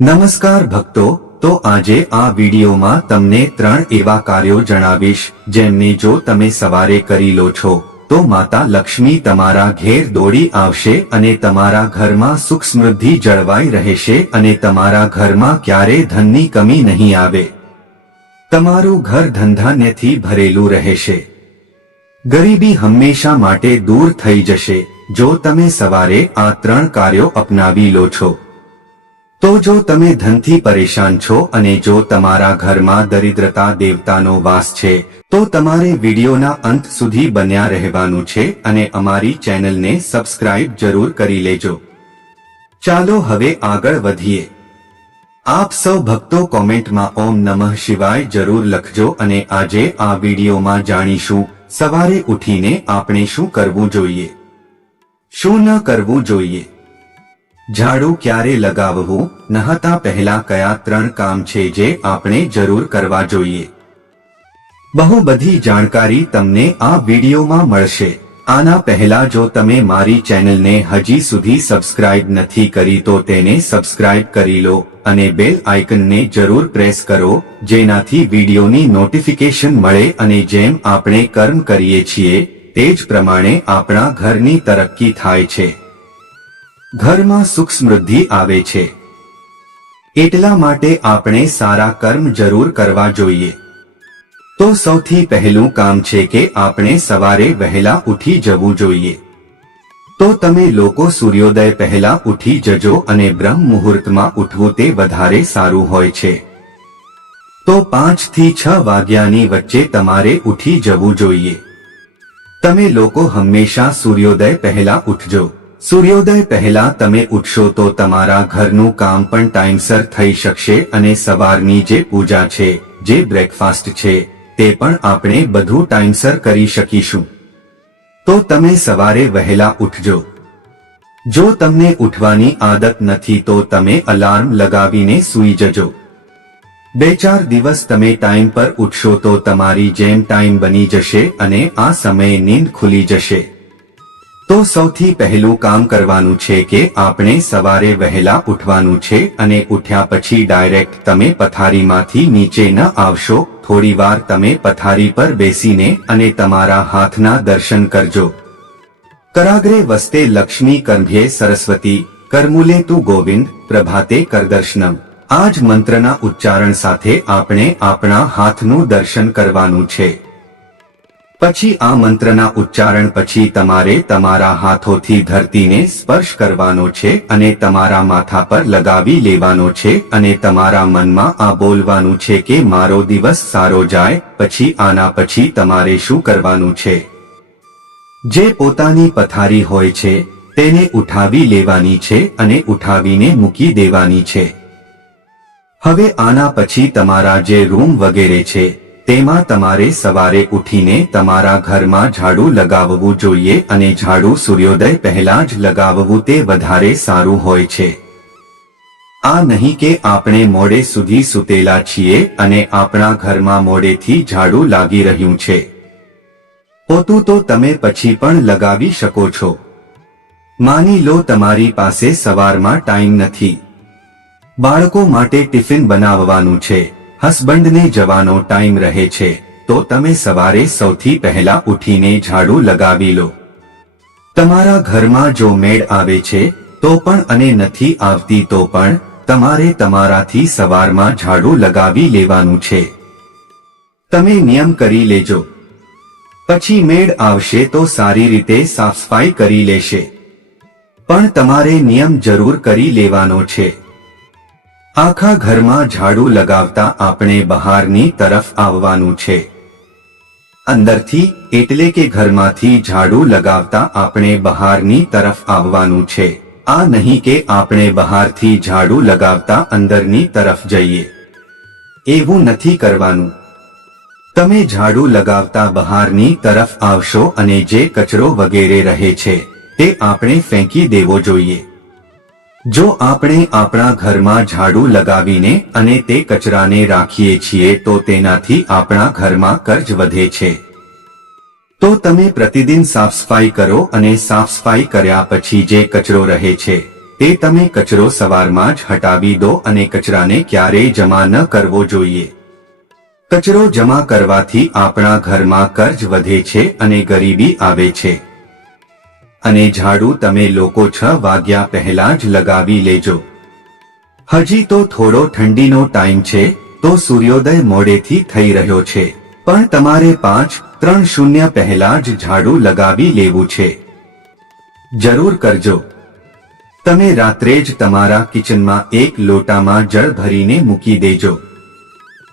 નમસ્કાર ભક્તો, તો આજે આ વિડીયોમાં તમને ત્રણ એવા કાર્યો જણાવીશ, જેમને જો તમે સવારે કરી લો છો, તો માતા લક્ષ્મી તમારા ઘેર દોડી આવશે અને તમારા ઘરમાં સુખ સમૃદ્ધિ જળવાઈ રહેશે અને તમારા ઘરમાં ક્યારે ધનની કમી નહીં આવે. તમારું ઘર ધંધાન્યથી ભરેલું રહેશે. ગરીબી હંમેશા માટે દૂર થઈ જશે. જો તમે સવારે આ ત્રણ કાર્યો અપનાવી લો છો તો જો તમે ધનથી પરેશાન છો અને જો તમારા ઘરમાં દરિદ્રતા દેવતાનો વાસ છે, તો તમારે વિડીયોના અંત સુધી બન્યા રહેવાનું છે અને અમારી ચેનલને સબસ્ક્રાઇબ જરૂર કરી લેજો. ચાલો હવે આગળ વધીએ. આપ સૌ ભક્તો કોમેન્ટમાં ઓમ નમઃ શિવાય જરૂર લખજો અને આજે આ વિડીયોમાં જાણીશું, સવારે ઉઠીને આપણે શું કરવું જોઈએ? શું ન કરવું જોઈએ? ઝાડુ ક્યારે લગાવવું? નહતા પહેલા કયા ત્રણ કામ છે જે આપણે જરૂર કરવા જોઈએ? બહુ બધી જાણકારી તમને આ વિડીયોમાં મળશે. આના પહેલા જો તમે મારી ચેનલને હજી સુધી સબસ્ક્રાઇબ નથી કરી તો તેને સબસ્ક્રાઇબ કરી લો અને બેલ આઇકનને જરૂર પ્રેસ કરો, જેનાથી વિડીયોની નોટિફિકેશન મળે અને જેમ આપણે કર્મ કરીએ છીએ, તે જ પ્રમાણે આપણા ઘરની તરક્કી થાય છે. ઘરમાં સુખ સમૃદ્ધિ આવે છે. એટલા માટે આપણે સારા કર્મ જરૂર કરવા જોઈએ. તો સૌથી પહેલું કામ છે કે આપણે સવારે વહેલા ઉઠી જવું જોઈએ. તો તમે લોકો સૂર્યોદય પહેલા ઉઠી જજો અને બ્રહ્મ મુહૂર્તમાં ઉઠવું તે વધારે સારું હોય છે. તો પાંચથી છ વાગ્યાની વચ્ચે તમારે ઉઠી જવું જોઈએ. તમે લોકો હંમેશા સૂર્યોદય પહેલા ઉઠજો. સૂર્યોદય પહેલા તમે ઉઠશો તો તમારા ઘરનું કામ પણ ટાઈમસર થઈ શકશે અને સવારની જે પૂજા છે, જે બ્રેકફાસ્ટ છે, તે પણ આપણે બધું ટાઈમસર કરી શકીશું. તો તમે સવારે વહેલા ઉઠજો. જો તમને ઉઠવાની આદત નથી તો તમે અલાર્મ લગાવીને સૂઈ જજો. બે ચાર દિવસ તમે ટાઈમ પર ઉઠશો તો તમારી જેમ ટાઈમ બની જશે અને આ સમયે નીંદ ખુલી જશે. તો સૌથી પહેલું કામ કરવાનું છે કે આપણે સવારે વહેલા ઉઠવાનું છે અને ઉઠ્યા પછી ડાયરેક્ટ તમે પથારીમાંથી નીચે ન આવશો. થોડીવાર તમે પથારી પર બેસીને અને તમારા હાથના દર્શન કરજો. કરાગ્રે વસ્તે લક્ષ્મી કંધ્યે સરસ્વતી, કરમુલે તું ગોવિંદ, પ્રભાતે કરદર્શનમ. આ જ મંત્રના ઉચ્ચારણ સાથે આપણે આપણા હાથનું દર્શન કરવાનું છે. પછી આ મંત્રના ઉચ્ચારણ પછી તમારે તમારા હાથોથી ધરતીને સ્પર્શ કરવાનો છે અને તમારા માથા પર લગાવી લેવાનો છે અને તમારા મનમાં આ બોલવાનું છે કે મારો દિવસ સારો જાય, પછી આના પછી તમારે શું કરવાનું છે? જે પોતાની પથારી હોય છે, તેને ઉઠાવી લેવાની છે અને ઉઠાવીને મૂકી દેવાની છે. હવે આના પછી તમારા જે રૂમ વગેરે છે તેમાં તમારે સવારે ઉઠીને તમારા ઘરમાં ઝાડુ લગાવવું જોઈએ અને ઝાડુ સૂર્યોદય પહેલા જ લગાવવું તે વધારે સારું હોય છે. આ નહીં કે આપણે મોડે સુધી સૂતેલા છીએ અને આપણા ઘરમાં મોડેથી ઝાડુ લાગી રહ્યું છે. પોતું તો તમે પછી પણ લગાવી શકો છો. માની લો તમારી પાસે સવારમાં ટાઈમ નથી. બાળકો માટે ટિફિન બનાવવાનું છે. હસબન્ડને જવાનો ટાઈમ રહે છે, તો તમે સવારે સૌથી પહેલા ઉઠીને ઝાડુ લગાવી લો. તમારા ઘરમાં જો મેળ આવે છે, તો પણ અને નથી આવતી તો પણ તમારે તમારાથી સવારમાં ઝાડુ લગાવી લેવાનું છે. તમે નિયમ કરી લેજો. પછી મેળ આવશે તો સારી રીતે સાફ સફાઈ કરી લેશે. પણ તમારે નિયમ જરૂર કરી લેવાનો છે. આખા ઘરમાં ઝાડુ લગાવતા આપણે બહારની તરફ આવવાનું છે. અંદરથી, એટલે કે ઘરમાંથી ઝાડુ લગાવતા આપણે બહારની તરફ આવવાનું છે. આ નહીં કે આપણે બહારથી ઝાડુ લગાવતા અંદરની તરફ જઈએ. એવું નથી કરવાનું. તમે ઝાડુ લગાવતા બહારની તરફ આવશો અને જે કચરો વગેરે રહે છે, તે આપણે ફેંકી દેવો જોઈએ. જો આપણે આપણા ઘરમાં ઝાડુ લગાવીને અને તે કચરાને રાખીએ છીએ તો તેનાથી આપણા ઘરમાં કર્જ વધે છે. તો તમે પ્રતિદિન સાફ સફાઈ કરો અને સાફ સફાઈ કર્યા પછી જે કચરો રહે છે, તે તમે કચરો સવારમાં જ હટાવી દો અને કચરાને ક્યારેય જમા ન કરવો જોઈએ. કચરો જમા કરવાથી આપણા ઘરમાં કર્જ વધે છે અને ગરીબી આવે છે. અને ઝાડુ તમે લોકો છ વાગ્યા પહેલા જ લગાવી લેજો. હજી તો થોડો ઠંડીનો ટાઈમ છે, તો સૂર્યોદય મોડેથી થઈ રહ્યો છે. પણ તમારે પાંચ, ત્રણ શૂન્ય પહેલા જ ઝાડુ લગાવી લેવું છે. જરૂર કરજો. તમે રાત્રે જ તમારા કિચનમાં એક લોટામાં જળ ભરીને મૂકી દેજો.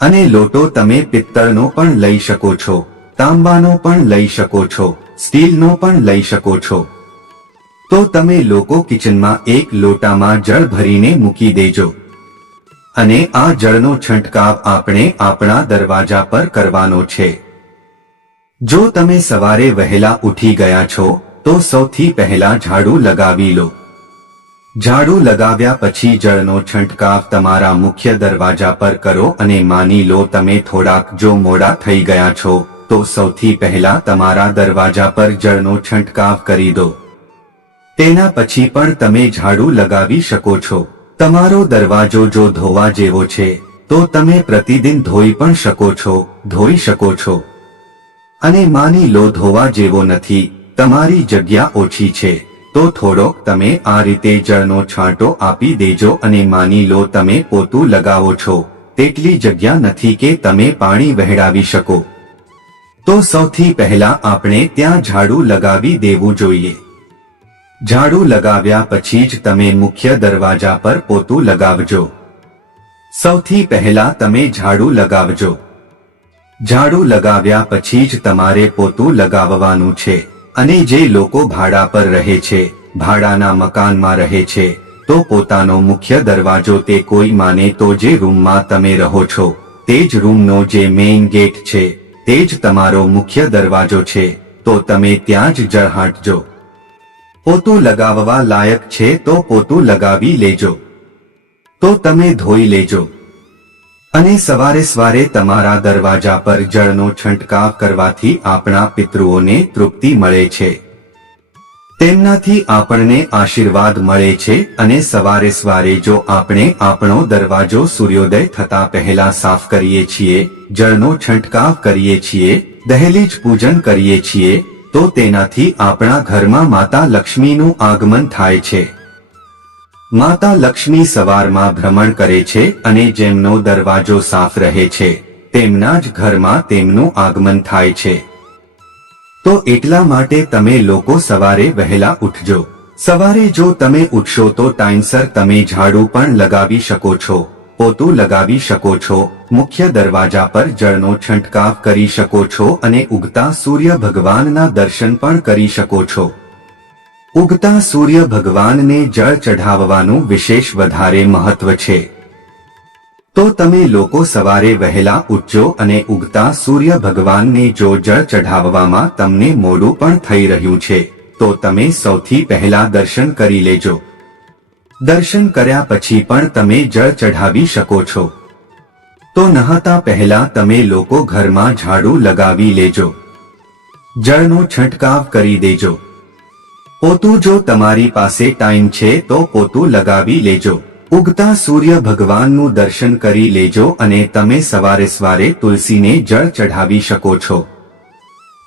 અને લોટો તમે પિત્તળનો પણ લઈ શકો છો, તાંબાનો પણ લઈ શકો છો, સ્ટીલનો પણ લઈ શકો છો. તો તમે લોકો કિચનમાં એક લોટામાં જળ ભરીને મૂકી દેજો. અને આ જળનો છંટકાવ આપણે આપણા દરવાજા પર કરવાનો છે. જો તમે સવારે વહેલા ઉઠી ગયા છો, તો સૌથી પહેલા ઝાડુ લગાવી લો. ઝાડુ લગાવ્યા પછી જળનો છંટકાવ તમારા મુખ્ય દરવાજા પર કરો અને માની લો તમે થોડાક જો મોડા થઈ ગયા છો, તો સૌથી પહેલા તમારા દરવાજા પર જળનો છંટકાવ કરી દો. તેના પછી પણ તમે ઝાડુ લગાવી શકો છો. તમારો દરવાજો જો ધોવા જેવો છે, તો તમે પ્રતિદિન ધોઈ પણ શકો છો, ધોઈ શકો છો. અને માની લો ધોવા જેવો નથી, તમારી જગ્યા ઓછી છે, તો થોડોક તમે આ રીતે જળનો છાંટો આપી દેજો અને માની લો તમે પોતું લગાવો છો, તેટલી જગ્યા નથી કે તમે પાણી વહેડાવી શકો. તો સૌથી પહેલા આપણે ત્યાં ઝાડુ લગાવી દેવું જોઈએ. ઝાડુ લગાવ્યા પછી જ તમે મુખ્ય દરવાજા પર પોતું લગાવજો. સૌથી પહેલા તમે ઝાડુ લગાવજો. ઝાડુ લગાવ્યા પછી જ તમારે પોતું લગાવવાનું છે. અને જે લોકો ભાડા પર રહે છે, ભાડાના મકાનમાં રહે છે, તો પોતાનો મુખ્ય દરવાજો તે કોઈ માને તો જે રૂમમાં તમે રહો છો, તે જ રૂમનો જે મેઇન ગેટ છે, તે જ તમારો મુખ્ય દરવાજો છે, તો તમે ત્યાં જ જળ હાંટજો પોતું લગાવવા લાયક છે તો પોતું લગાવી લેજો. તો તમે ધોઈ લેજો. અને સવારે સવારે તમારા દરવાજા પર જળનો છંટકાવ કરવાથી આપણા પિતૃઓને તૃપ્તિ મળે છે. તેમનાથી આપણને આશીર્વાદ મળે છે અને સવારે સવારે જો આપણે આપણો દરવાજો સૂર્યોદય થતા પહેલા સાફ કરીએ છીએ, જળનો છંટકાવ કરીએ છીએ, દહેલીજ પૂજન કરીએ છીએ તો તેનાથી આપણા ઘરમાં માતા લક્ષ્મીનું આગમન થાય છે. માતા લક્ષ્મી સવારમાં ભ્રમણ કરે છે અને જેમનો દરવાજો સાફ રહે છે, તેમના જ ઘરમાં તેમનું આગમન થાય છે. તો એટલા માટે તમે લોકો સવારે વહેલા ઉઠજો. સવારે જો તમે ઉઠશો તો ટાઈમસર તમે ઝાડુ પણ લગાવી શકો છો. પોતું લગાવી શકો છો. મુખ્ય દરવાજા પર જળનો છંટકાવ કરી શકો છો અને ઉગતા સૂર્ય ભગવાનના દર્શન પણ કરી શકો છો. ઉગતા સૂર્ય ભગવાનને જળ ચઢાવવાનું વિશેષ વધારે મહત્વ છે. તો તમે લોકો સવારે વહેલા ઉઠજો અને ઉગતા સૂર્ય ભગવાનને જો જળ ચઢાવવામાં તમને મોડું પણ થઈ રહ્યું છે, તો તમે સૌથી પહેલા દર્શન કરી લેજો. દર્શન કર્યા પછી પણ તમે જળ ચઢાવી શકો છો. તો નહાતા પહેલા તમે લોકો ઘરમાં ઝાડુ લગાવી લેજો. જળનો છંટકાવ કરી દેજો. પોતું જો તમારી પાસે ટાઈમ છે તો પોતું લગાવી લેજો. ઉગતા સૂર્ય ભગવાનનું દર્શન કરી લેજો અને તમે સવારે સવારે તુલસીને જળ ચઢાવી શકો છો.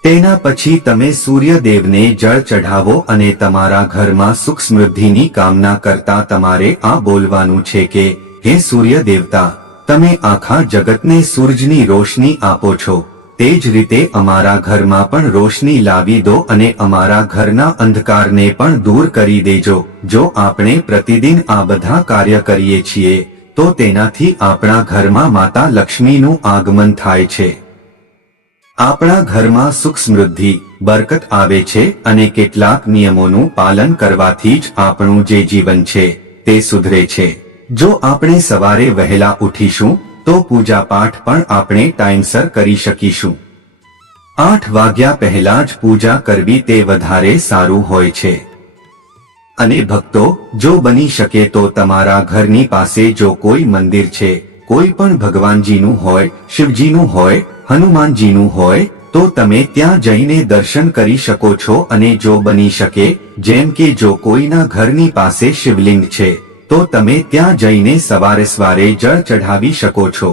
તેના પછી તમે સૂર્યદેવને જળ ચઢાવો અને તમારા ઘરમાં સુખ સમૃદ્ધિની કામના કરતા તમારે આ બોલવાનું છે કે, હે સૂર્ય દેવતા તમે આખા જગતને સૂરજની રોશની આપો છો. તે જ રીતે અમારા ઘરમાં પણ રોશની લાવી દો અને અમારા ઘરના અંધકારને પણ દૂર કરી દેજો. જો આપણે પ્રતિદિન આ બધા કાર્ય કરીએ છીએ, તો તેનાથી આપણા ઘરમાં માતા લક્ષ્મીનું આગમન થાય છે. આપણા ઘરમાં સુખ સમૃદ્ધિ, બરકત આવે છે અને કેટલાક નિયમોનું પાલન કરવાથી જ આપણું જે જીવન છે, તે સુધરે છે. જો આપણે સવારે વહેલા ઉઠીશું, તો પૂજા પાઠ પણ આપણે ટાઈમસર કરી શકીશું. આઠ વાગ્યા પહેલા જ પૂજા કરવી તે વધારે સારું હોય છે. અને ભક્તો, જો બની શકે તો તમારા ઘરની પાસે જો કોઈ મંદિર છે, કોઈ પણ ભગવાનજીનું હોય, શિવજીનું હોય હનુમાનજીનું હોય, તો તમે ત્યાં જઈને દર્શન કરી શકો છો અને જો બની શકે, જેમ કે જો કોઈના ઘરની પાસે શિવલિંગ છે, તો તમે ત્યાં જઈને સવારે સવારે જળ ચઢાવી શકો છો.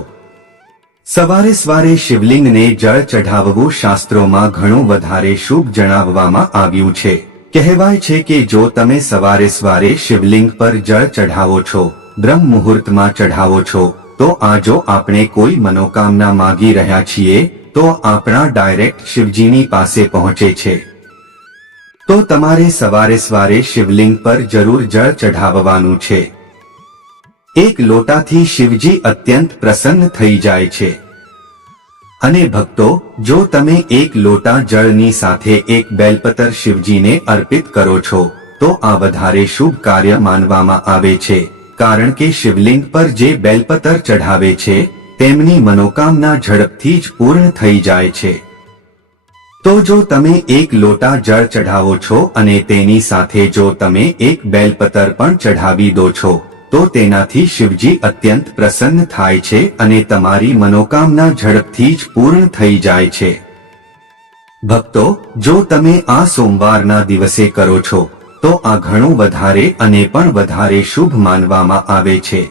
સવારે સવારે શિવલિંગને જળ ચઢાવવું શાસ્ત્રોમાં ઘણું વધારે શુભ જણાવવામાં આવ્યું છે. કહેવાય છે કે જો તમે સવારે સવારે શિવલિંગ પર જળ ચઢાવો છો બ્રહ્મ મુહૂર્તમાં ચઢાવો છો તો આ આપણે કોઈ મનોકામના માગી રહ્યા છીએ, તો આપણા ડાયરેક્ટ શિવજીની પાસે પહોંચે છે. તો તમારે સવારે સવારે શિવલિંગ પર જરૂર જળ ચઢાવવાનું છે. એક લોટાથી શિવજી અત્યંત પ્રસન્ન થઈ જાય છે. અને ભક્તો, જો તમે એક લોટા જળની સાથે એક બેલપતર શિવજીને અર્પિત કરો છો, તો આ વધારે શુભ કાર્ય માનવામાં આવે છે. કારણ કે શિવલિંગ પર જે બેલપતર ચઢાવે છે, તેમની મનોકામના ઝડપથી જ પૂર્ણ થઈ જાય છે. તો જો તમે એક લોટા જળ ચઢાવો છો અને તેની સાથે જો તમે એક બેલપતર પણ ચઢાવી દો છો, તો તેનાથી શિવજી અત્યંત પ્રસન્ન થાય છે અને તમારી મનોકામના ઝડપથી જ પૂર્ણ થઈ જાય છે. ભક્તો, જો તમે આ સોમવારના દિવસે કરો છો તો આ ઘણું વધારે અને પણ વધારે શુભ માનવામાં આવે છે.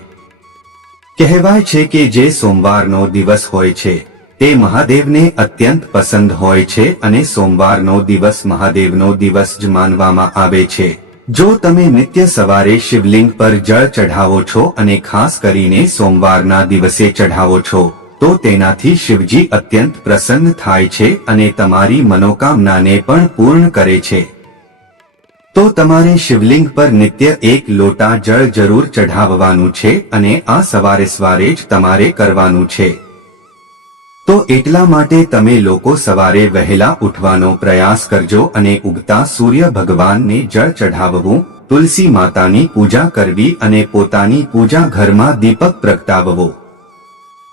કહેવાય છે કે જે સોમવારનો દિવસ હોય છે, તે મહાદેવને અત્યંત પસંદ હોય છે અને સોમવારનો દિવસ મહાદેવનો દિવસ જ માનવામાં આવે છે. જો તમે નિત્ય સવારે શિવલિંગ પર જળ ચઢાવો છો અને ખાસ કરીને સોમવારના દિવસે ચઢાવો છો, તો તેનાથી શિવજી અત્યંત પ્રસન્ન થાય છે અને તમારી મનોકામનાને પણ પૂર્ણ કરે છે. તો તમારે શિવલિંગ પર નિત્ય એક લોટા જળ જરૂર ચઢાવવાનું છે અને આ સવારે સવારે જ તમારે કરવાનું છે. તો એટલા માટે તમે લોકો સવારે વહેલા ઉઠવાનો પ્રયાસ કરજો અને ઉગતા સૂર્ય ભગવાનને જળ ચઢાવવું, તુલસી માતાની પૂજા કરવી અને પોતાની પૂજા ઘરમાં દીપક પ્રગટાવવો.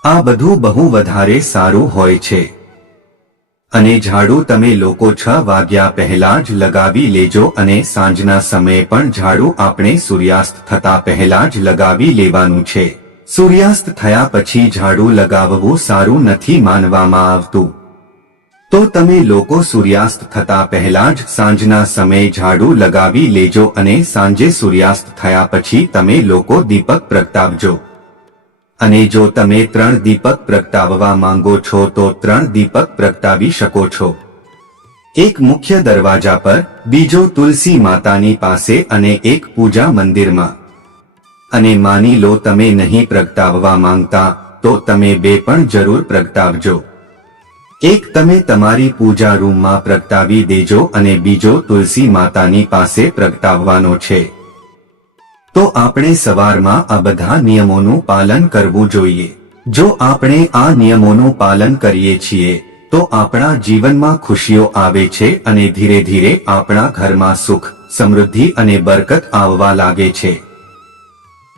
આ બધું બહુ વધારે સારું હોય છે. અને ઝાડુ તમે લોકો છ વાગ્યા પહેલા જ લગાવી લેજો અને સાંજના સમયે પણ ઝાડુ આપણે સૂર્યાસ્ત થતા પહેલા જ લગાવી લેવાનું છે. સૂર્યાસ્ત થયા પછી ઝાડુ લગાવવું સારું નથી માનવામાં આવતું. તો તમે લોકો સૂર્યાસ્ત થતા પહેલા જ સાંજના સમયે ઝાડુ લગાવી લેજો અને સાંજે સૂર્યાસ્ત થયા પછી તમે લોકો દીપક પ્રગટાવજો. અને જો તમે ત્રણ દીપક પ્રગટાવવા માંગો છો, તો ત્રણ દીપક પ્રગટાવી શકો છો. એક મુખ્ય દરવાજા પર, બીજો તુલસી માતાની પાસે અને એક પૂજા મંદિરમાં. અને માની લો તમે નહીં પ્રગટાવવા માંગતા, તો તમે બે પણ જરૂર પ્રગટાવજો. એક તમે તમારી પૂજા રૂમમાં પ્રગટાવી દેજો અને બીજો તુલસી માતાની પાસે પ્રગટાવવાનો છે. તો આપણે સવારમાં આ બધા નિયમોનું પાલન કરવું જોઈએ. જો આપણે આ નિયમોનું પાલન કરીએ છીએ, તો આપણા જીવનમાં ખુશીઓ આવે છે અને ધીરે ધીરે આપણા ઘરમાં સુખ, સમૃદ્ધિ અને બરકત આવવા લાગે છે.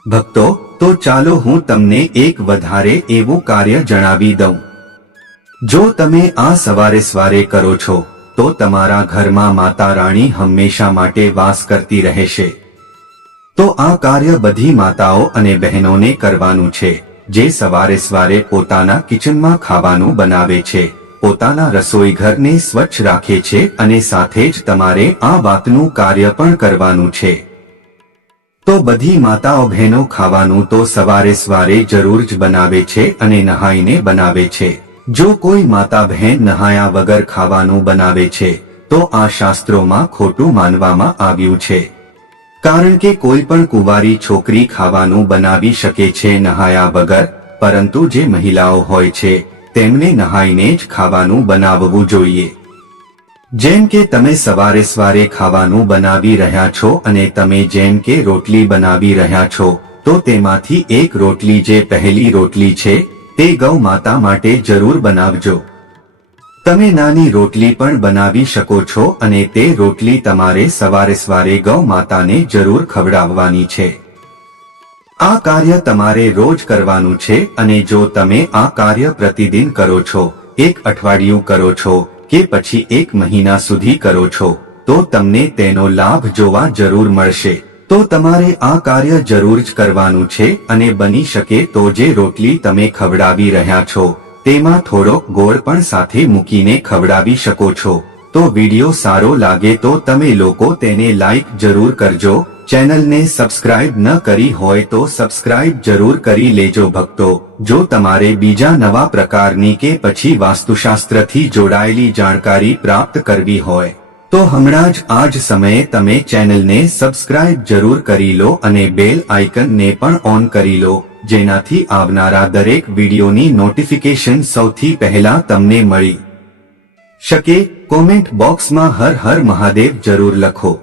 ભક્તો, તો ચાલો હું તમને એક વધારે એવું કાર્ય જણાવી દઉં. જો તમે આ સવારે સવારે કરો છો, તો તમારા ઘરમાં માતા રાણી હંમેશા માટે વાસ કરતી રહેશે. તો આ કાર્ય બધી માતાઓ અને બહેનોને કરવાનું છે, જે સવારે સવારે પોતાના કિચનમાં ખાવાનું બનાવે છે. પોતાના રસોઈ ઘરને સ્વચ્છ રાખે છે અને સાથે જ તમારે આ વાતનું કાર્ય પણ કરવાનું છે. તો બધી માતાઓ બહેનો ખાવાનું તો સવારે સવારે જરૂર જ બનાવે છે અને નહાઈને બનાવે છે. જો કોઈ માતા બહેન નહાયા વગર ખાવાનું બનાવે છે, તો આ શાસ્ત્રોમાં ખોટું માનવામાં આવ્યું છે. કારણ કે કોઈ પણ કુંવારી છોકરી ખાવાનું બનાવી શકે છે નહાયા વગર, પરંતુ જે મહિલાઓ હોય છે, તેમને નહાઈને જ ખાવાનું બનાવવું જોઈએ. જેમ કે તમે સવારે સવારે ખાવાનું બનાવી રહ્યા છો અને તમે જેમ કે રોટલી બનાવી રહ્યા છો, તો તેમાંથી એક રોટલી જે પહેલી રોટલી છે, તે ગૌ માતા માટે જરૂર બનાવજો. તમે નાની રોટલી પણ બનાવી શકો છો અને તે રોટલી તમારે સવારે સવારે ગૌ માતાને જરૂર ખવડાવવાની છે. આ કાર્ય તમારે રોજ કરવાનું છે અને જો તમે આ કાર્ય પ્રતિદિન કરો છો, એક અઠવાડિયું કરો છો કે પછી એક મહિના સુધી કરો છો, તો તમને તેનો લાભ જોવા જરૂર મળશે. તો તમારે આ કાર્ય જરૂર જ કરવાનું છે અને બની શકે તો જે રોટલી તમે ખવડાવી રહ્યા છો તેમાં થોડોક ગોળ પણ સાથે મૂકીને ખવડાવી શકો છો. તો વીડિયો સારો લાગે તો તમે લોકો તેને લાઈક જરૂર કરજો. ચેનલને સબસ્ક્રાઇબ ન કરી હોય તો સબસ્ક્રાઇબ જરૂર કરી લેજો ભક્તો. જો તમારે બીજા નવા પ્રકારની કે પછી વાસ્તુશાસ્ત્રથી જોડાયેલી જાણકારી પ્રાપ્ત કરવી હોય, તો હમણાં જ આ જ સમયે તમે ચેનલને સબસ્ક્રાઇબ જરૂર કરી લો અને બેલ આઇકનને પણ ઓન કરી લો. જેનાથી આવનારા દરેક વિડીયોની નોટિફિકેશન સૌથી પહેલા તમને મળી શકે. કોમેન્ટ બોક્સમાં હર હર મહાદેવ જરૂર લખો.